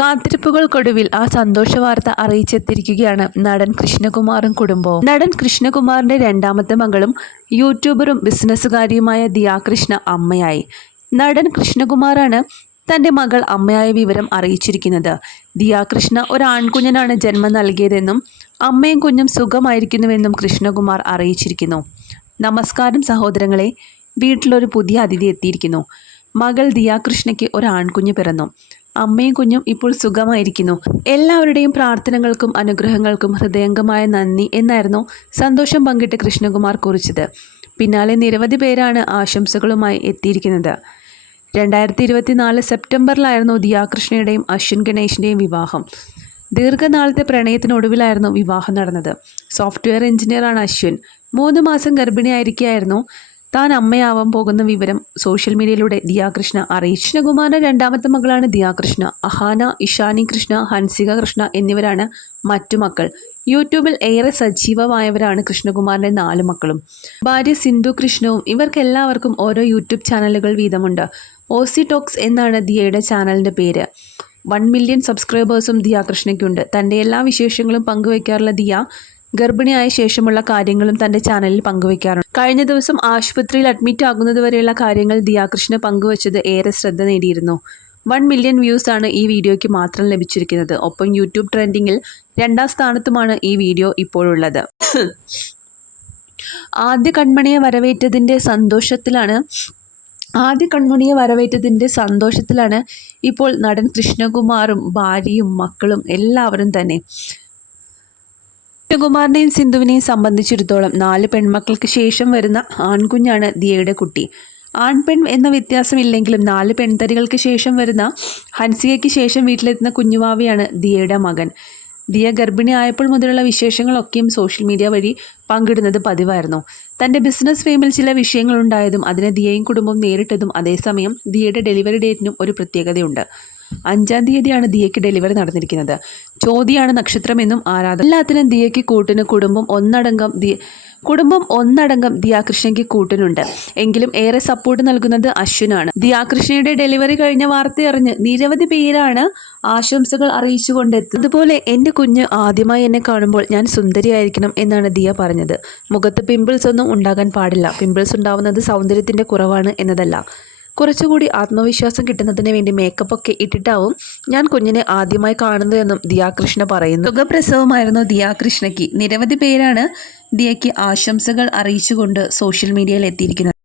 കാത്തിരിപ്പുകൾക്കൊടുവിൽ ആ സന്തോഷ വാർത്ത അറിയിച്ചെത്തിയിരിക്കുകയാണ് നടൻ കൃഷ്ണകുമാറും കുടുംബവും. നടൻ കൃഷ്ണകുമാറിന്റെ രണ്ടാമത്തെ മകളും യൂട്യൂബറും ബിസിനസ്സുകാരിയുമായ ദിയാകൃഷ്ണ അമ്മയായി. നടൻ കൃഷ്ണകുമാറാണ് തന്റെ മകൾ അമ്മയായ വിവരം അറിയിച്ചിരിക്കുന്നത്. ദിയാകൃഷ്ണ ഒരു ആൺകുഞ്ഞിനാണ് ജന്മം നൽകിയതെന്നും അമ്മയും കുഞ്ഞും സുഖമായിരിക്കുന്നുവെന്നും കൃഷ്ണകുമാർ അറിയിച്ചിരിക്കുന്നു. നമസ്കാരം സഹോദരങ്ങളെ വീട്ടിലൊരു പുതിയ അതിഥി എത്തിയിരിക്കുന്നു. മകൾ ദിയാകൃഷ്ണയ്ക്ക് ഒരു ആൺകുഞ്ഞ് പിറന്നു. അമ്മയും കുഞ്ഞും ഇപ്പോൾ സുഖമായിരിക്കുന്നു. എല്ലാവരുടെയും പ്രാർത്ഥനകൾക്കും അനുഗ്രഹങ്ങൾക്കും ഹൃദയംഗമായ നന്ദി എന്നായിരുന്നു സന്തോഷം പങ്കിട്ട് കൃഷ്ണകുമാർ കുറിച്ചത്. പിന്നാലെ നിരവധി പേരാണ് ആശംസകളുമായി എത്തിയിരിക്കുന്നത്. രണ്ടായിരത്തി ഇരുപത്തിനാല് സെപ്റ്റംബറിലായിരുന്നു ദിയാകൃഷ്ണയുടെയും അശ്വിൻ ഗണേഷിന്റെയും വിവാഹം. ദീർഘനാളത്തെ പ്രണയത്തിനൊടുവിലായിരുന്നു വിവാഹം നടന്നത്. സോഫ്റ്റ്വെയർ എഞ്ചിനീയറാണ് അശ്വിൻ. മൂന്ന് മാസം ഗർഭിണിയായിരിക്കെയായിരുന്നു. താൻ അമ്മയാവാൻ പോകുന്ന വിവരം സോഷ്യൽ മീഡിയയിലൂടെ ദിയാകൃഷ്ണ അറിയിച്ചു. കൃഷ്ണകുമാറിന്റെ രണ്ടാമത്തെ മകളാണ് ദിയാകൃഷ്ണ. അഹാന ഇഷാനി കൃഷ്ണ ഹൻസിക കൃഷ്ണ എന്നിവരാണ് മറ്റു മക്കൾ. യൂട്യൂബിൽ ഏറെ സജീവമായവരാണ് കൃഷ്ണകുമാറിന്റെ നാല് മക്കളും. ഭാര്യ സിന്ധു കൃഷ്ണവും ഇവർക്കെല്ലാവർക്കും ഓരോ യൂട്യൂബ് ചാനലുകൾ വീതമുണ്ട്. ഓസി ടോക്സ് എന്നാണ് ദിയയുടെ ചാനലിന്റെ പേര്. വൺ മില്യൺ സബ്സ്ക്രൈബേഴ്സും ദിയ കൃഷ്ണയ്ക്കുണ്ട് തന്റെ എല്ലാ വിശേഷങ്ങളും പങ്കുവയ്ക്കാറുള്ള ദിയ ഗർഭിണിയായ ശേഷമുള്ള കാര്യങ്ങളും തന്റെ ചാനലിൽ പങ്കുവയ്ക്കാറുണ്ട് കഴിഞ്ഞ ദിവസം ആശുപത്രിയിൽ അഡ്മിറ്റ് ആകുന്നതുവരെയുള്ള കാര്യങ്ങൾ ദിയാകൃഷ്ണ പങ്കുവച്ചത് ഏറെ ശ്രദ്ധ നേടിയിരുന്നു. വൺ മില്യൺ വ്യൂസ് ആണ് ഈ വീഡിയോയ്ക്ക് മാത്രം ലഭിച്ചിരിക്കുന്നത്. ഒപ്പം യൂട്യൂബ് ട്രെൻഡിങ്ങിൽ രണ്ടാം സ്ഥാനത്തുമാണ് ഈ വീഡിയോ ഇപ്പോഴുള്ളത്. ആദ്യ കൺമണിയെ വരവേറ്റതിന്റെ സന്തോഷത്തിലാണ് ആദ്യ കൺമണിയെ വരവേറ്റതിന്റെ സന്തോഷത്തിലാണ് ഇപ്പോൾ നടൻ കൃഷ്ണകുമാറും ഭാര്യയും മക്കളും എല്ലാവരും തന്നെ. കൃഷ്ണകുമാറിനെയും സിന്ധുവിനെയും സംബന്ധിച്ചിടത്തോളം നാല് പെൺമക്കൾക്ക് ശേഷം വരുന്ന ആൺകുഞ്ഞാണ് ദിയയുടെ കുട്ടി. ആൺപെൺ എന്ന വ്യത്യാസമില്ലെങ്കിലും നാല് പെൺതരികൾക്ക് ശേഷം വരുന്ന ഹൻസികയ്ക്ക് ശേഷം വീട്ടിലെത്തുന്ന കുഞ്ഞുവാവിയാണ് ദിയയുടെ മകൻ. ദിയ ഗർഭിണി ആയപ്പോൾ മുതലുള്ള വിശേഷങ്ങളൊക്കെയും സോഷ്യൽ മീഡിയ വഴി പങ്കിടുന്നത് പതിവായിരുന്നു. തന്റെ ബിസിനസ് ഫെയിമിൽ ചില വിഷയങ്ങളുണ്ടായതും അതിനെ ദിയയും കുടുംബവും നേരിട്ടതും അതേസമയം ദിയയുടെ ഡെലിവറി ഡേറ്റിനും ഒരു പ്രത്യേകതയുണ്ട്. അഞ്ചാം തീയതിയാണ് ദിയയ്ക്ക് ഡെലിവറി നടന്നിരിക്കുന്നത്. ചോതിയാണ് നക്ഷത്രമെന്നും ആരാധന എല്ലാത്തിനും ദിയയ്ക്ക് കൂട്ടിന് കുടുംബം ഒന്നടങ്കം ദിയ കുടുംബം ഒന്നടങ്കം ദിയാകൃഷ്ണയ്ക്ക് കൂട്ടിനുണ്ട്. എങ്കിലും ഏറെ സപ്പോർട്ട് നൽകുന്നത് അശ്വിനാണ്. ദിയാകൃഷ്ണയുടെ ഡെലിവറി കഴിഞ്ഞ വാർത്തയറിഞ്ഞ് നിരവധി പേരാണ് ആശംസകൾ അറിയിച്ചുകൊണ്ടെത്തുന്നത് അതുപോലെ എന്റെ കുഞ്ഞ് ആദ്യമായി എന്നെ കാണുമ്പോൾ ഞാൻ സുന്ദരിയായിരിക്കണം എന്നാണ് ദിയ പറഞ്ഞത്. മുഖത്ത് പിമ്പിൾസ് ഒന്നും ഉണ്ടാകാൻ പാടില്ല. പിമ്പിൾസ് ഉണ്ടാവുന്നത് സൗന്ദര്യത്തിന്റെ കുറവാണ് എന്നതല്ല. കുറച്ചുകൂടി ആത്മവിശ്വാസം കിട്ടുന്നതിന് വേണ്ടി മേക്കപ്പ് ഒക്കെ ഇട്ടിട്ടാവും ഞാൻ കുഞ്ഞിനെ ആദ്യമായി കാണുന്നതെന്നും ദിയാകൃഷ്ണ പറയുന്നു. സുഖപ്രസവമായിരുന്നു ദിയാകൃഷ്ണയ്ക്ക്. നിരവധി പേരാണ് ദിയയ്ക്ക് ആശംസകൾ അറിയിച്ചുകൊണ്ട് സോഷ്യൽ മീഡിയയിൽ എത്തിയിരിക്കുന്നത്.